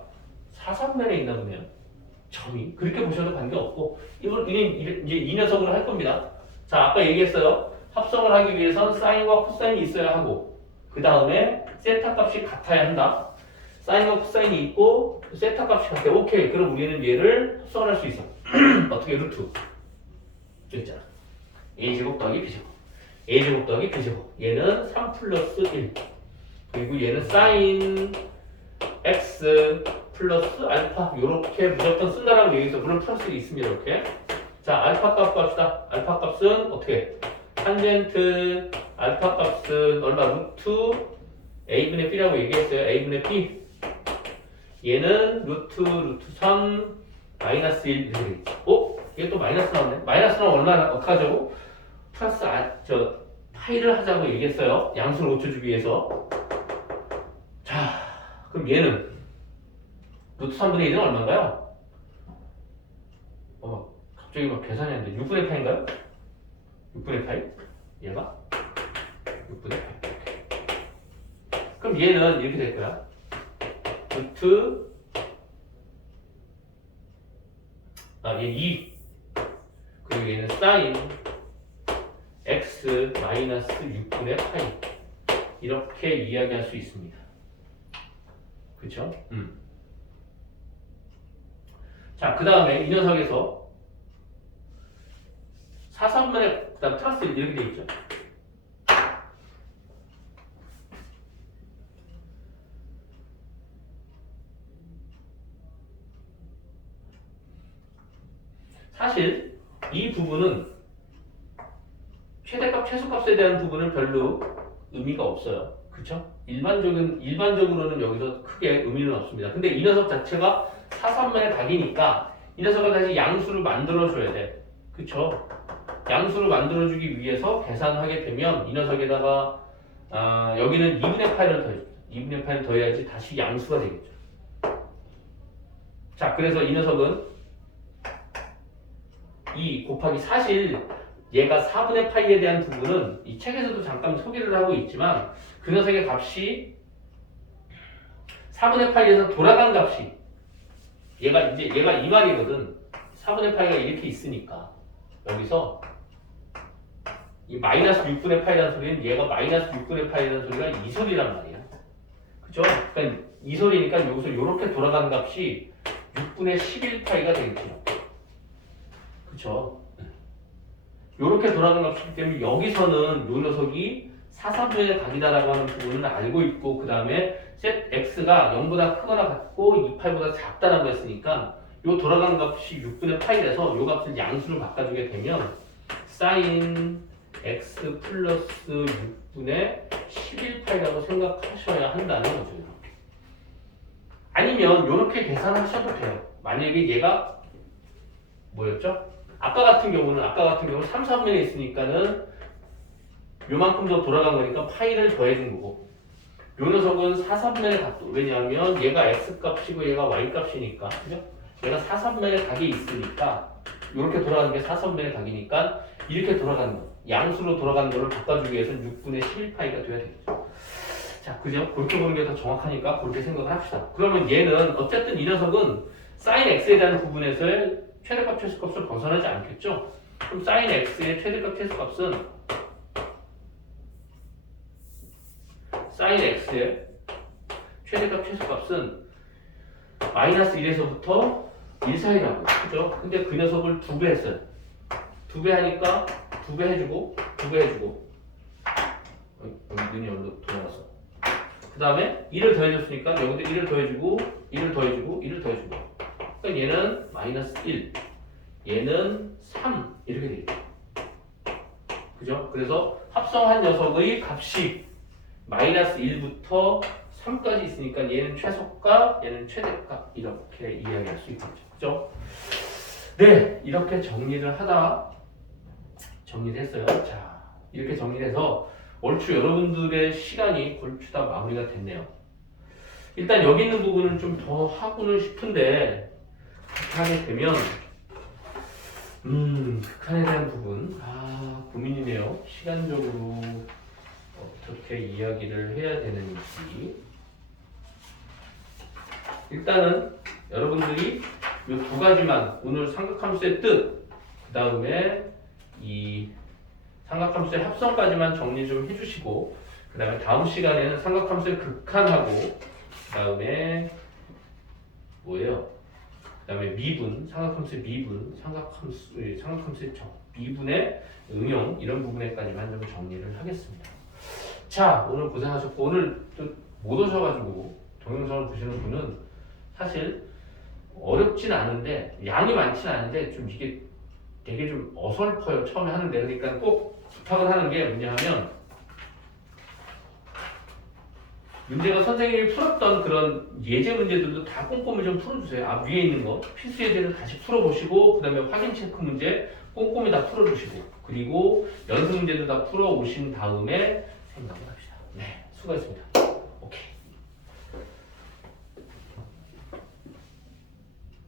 사삼면에 있나 보네요. 점이 그렇게 보셔도 관계없고 이제 이 녀석으로 할 겁니다. 자, 아까 얘기했어요. 합성을 하기 위해선 사인과 코사인이 있어야 하고 그 다음에 세타 값이 같아야 한다. 사인과 코사인이 있고 세타 값이 같아. 오케이. 그럼 우리는 얘를 합성을 할 수 있어. 어떻게? 루트 여기 있잖아. a제곱 더하기 b제곱 a제곱 더하기 b제곱 얘는 3 플러스 1 그리고 얘는 사인 x 플러스 알파 요렇게 무조건 쓴다라고 얘기해서 물론 플러스가 있습니다. 이렇게. 자, 알파 값 값이다. 알파 값은 어떻게? 탄젠트 알파 값은 얼마? 루트 a분의 b라고 얘기했어요. a분의 b 얘는 루트 3 마이너스 1 이렇게 되겠지. 이게 또 마이너스 나오네. 마이너스 나오면 얼마나 어떡하자고? 플러스 파이를 하자고 얘기했어요. 양수를 고쳐주기 위해서. 자, 그럼 얘는 루트 3분의 1은 얼마인가요? 갑자기 막 계산이 안 돼. 6분의 파인가요? 6분의 파이? 얘가? 6분의 8. 그럼 얘는 이렇게 될 거야. 루트 얘 2. 그리고 얘는 사인 x 마이너스 6분의 파이. 이렇게 이야기할 수 있습니다. 그쵸? 자, 그 다음에 이 녀석에서 4,3분의 그 다음 플러스 1 이렇게 돼 있죠. 사실 이 부분은 최대값, 최소값에 대한 부분은 별로 의미가 없어요. 그쵸? 일반적으로는 여기서 크게 의미는 없습니다. 근데 이 녀석 자체가 4,3분의 각이니까 이 녀석을 다시 양수로 만들어줘야 돼. 그쵸? 양수로 만들어주기 위해서 계산하게 되면 이 녀석에다가 여기는 2분의 8을 더해줍니다. 2분의 8을 더해야지 다시 양수가 되겠죠. 자, 그래서 이 녀석은 2 곱하기 사실 얘가 4분의 파이에 대한 부분은 이 책에서도 잠깐 소개를 하고 있지만 그 녀석의 값이 4분의 파이에서 돌아간 값이 얘가 이 말이거든. 4분의 파이가 이렇게 있으니까 여기서 이 마이너스 6분의 파이라는 소리는 얘가 마이너스 6분의 파이라는 소리가 이 소리란 말이야. 그죠? 그러니까 이 소리니까 여기서 이렇게 돌아가는 값이 6분의 11파이가 되겠죠. 그쵸? 이렇게 돌아가는 값이기 때문에 여기서는 이 녀석이 4,4분의 각이다라고 하는 부분을 알고 있고 그 다음에 set x가 0보다 크거나 같고 2파이보다 작다라고 했으니까 이 돌아가는 값이 6분의 파이라서 이 값을 양수로 바꿔주게 되면 sin x 플러스 6분의 11파이라고 생각하셔야 한다는 거죠. 아니면 이렇게 계산하셔도 돼요. 만약에 얘가 뭐였죠? 아까 같은 경우는 3, 4분의 있으니까는 요만큼 더 돌아간 거니까 파이를 더해준 거고 요 녀석은 4, 4분의 각도. 왜냐하면 얘가 x 값이고 얘가 y 값이니까 그죠? 얘가 4, 4분의 각이 있으니까 이렇게 돌아가는 게 4, 4분의 각이니까 이렇게 돌아가는 거 양수로 돌아가는 거를 바꿔주기 위해서는 6분의 11파이가 돼야 되겠죠. 자, 그죠? 그렇게 보는 게 더 정확하니까 그렇게 생각을 합시다. 그러면 얘는 어쨌든 이 녀석은 sin x에 대한 부분에서의 최대값, 최소값을 벗어나지 않겠죠? 그럼 sin x의 최대값, 최소값은 sin x의 최대값, 최소값은 마이너스 1에서부터 1 사이라고. 그죠? 근데 그 녀석을 2배 했어요. 2배 하니까 2배 해주고 2배 해주고 여기 눈이 얼른 돌아갔어. 그 다음에 1을 더해줬으니까 여기도 1을 더해주고 1을 더해주고 1을 더해주고 그러니까 얘는 마이너스 1 얘는 3 이렇게 되겠죠. 그죠? 그래서 합성한 녀석의 값이 마이너스 1부터 3까지 있으니까 얘는 최소값 얘는 최대값 이렇게 이야기할 수 있겠죠. 그죠? 네, 이렇게 정리를 하다 정리를 했어요. 자, 이렇게 정리를 해서 얼추 여러분들의 시간이 얼추 다 마무리가 됐네요. 일단 여기 있는 부분은 좀 더 하고는 싶은데 그렇게 하게 되면 극한에 대한 부분 고민이네요. 시간적으로 어떻게 이야기를 해야 되는지 일단은 여러분들이 이 두 가지만 오늘 삼각함수의 뜻 그 다음에 이 삼각함수의 합성까지만 정리 좀 해주시고 그 다음에 다음 시간에는 삼각함수의 극한하고 그 다음에 뭐예요? 그 다음에 미분, 삼각함수의 미분, 삼각함수의 미분의 응용 이런 부분에까지만 좀 정리를 하겠습니다. 자, 오늘 고생하셨고 오늘 또 못 오셔가지고 동영상을 보시는 분은 사실 어렵진 않은데 양이 많진 않은데 좀 이게 되게 좀 어설퍼요. 처음에 하는데 그러니까 꼭 부탁을 하는 게 뭐냐면 문제가 선생님이 풀었던 그런 예제 문제들도 다 꼼꼼히 좀 풀어주세요. 위에 있는 거 필수 예제를 다시 풀어보시고 그 다음에 확인 체크 문제 꼼꼼히 다 풀어주시고 그리고 연습 문제도 다 풀어오신 다음에 생각을 합시다. 네, 수고하셨습니다.